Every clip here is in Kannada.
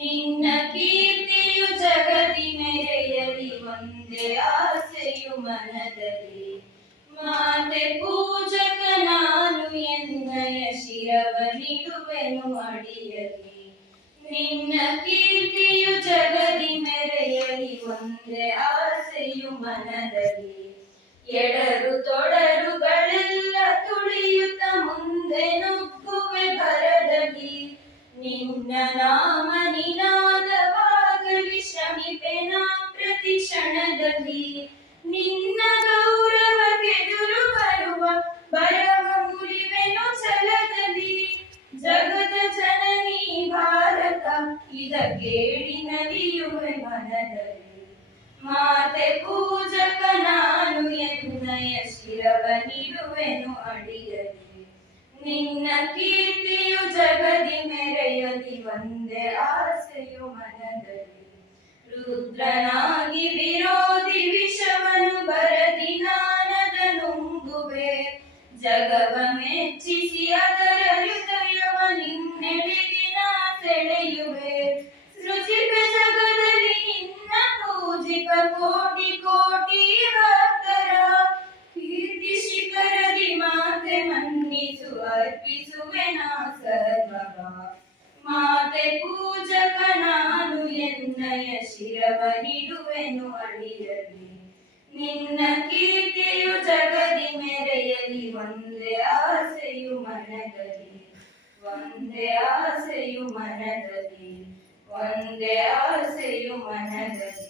ನಿನ್ನ ಕೀರ್ತಿಯು ಜಗದಿ ಮೆರೆಯಲಿ, ಒಂದೇ ಆಸೆಯು ಮನದಲ್ಲಿ. ಮಾತೆ ಪೂಜಕ ನಾನು ಎನ್ನಯ ಶಿರವನಿಡುವೆನು ಅಡಿಯಲಿ ನಿನ್ನ ಕೀರ್ತಿಯು ಜಗದಿ ಮೆರೆಯಲಿ, ಒಂದೇ ಆಸೆಯು ಮನದಲ್ಲಿ. ಎಡರು ತೊಡರುಗಳೆಲ್ಲ ತುಳಿಯುತ್ತ ಮುಂದೆ ನುಗ್ಗುವೆ ಬರದಲ್ಲಿ ನಿನ್ನ ನಾಮ ಭಾರತ ಇದ ಕೇಳಿ ನಲಿಯುವೆ ಮನದಲ್ಲಿ ಮಾತೆ ಪೂಜಕ ನಾನು ಎನ್ನಯ ಶಿರವನಿಡುವೆನು ಅಡಿಯಲಿ ನಿನ್ನ ಕೀರ್ತಿಯು ಜಗದಿ ಮೆರೆಯಲಿ ಒಂದೇ ಆಸೆಯು ಮನದಲ್ಲಿ ರುದ್ರನಾಗಿ ವಿರೋಧಿ ವಿಷವನು ಬರದಿ ನಾನದ ನುಂಗುವೆ ಜಗವ ಮೆಚ್ಚಿಸಿ ಅದರ ಮಾತೆ ಪೂಜಕ ನಾನು ಎನ್ನಯ ಶಿರವನಿಡುವೆನು ಅಡಿಯಲಿ ನಿನ್ನ ಕೀರ್ತಿಯು ಜಗದಿ ಮೆರೆಯಲಿ, ಒಂದೇ ಆಸೆಯು ಮನದಲ್ಲಿ, ಒಂದೇ ಆಸೆಯು ಮನದಲ್ಲಿ, ಒಂದೇ ಆಸೆಯು ಮನದಲ್ಲಿ.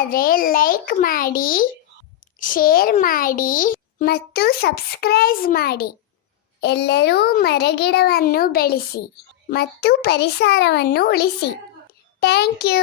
ಇಷ್ಟ ಆದರೆ ಲೈಕ್ ಮಾಡಿ ಶೇರ್ ಮಾಡಿ ಮತ್ತು ಸಬ್ಸ್ಕ್ರೈಬ್ ಮಾಡಿ. ಎಲ್ಲರೂ ಮರಗಿಡವನ್ನು ಬೆಳೆಸಿ ಮತ್ತು ಪರಿಸರವನ್ನು ಉಳಿಸಿ. Thank you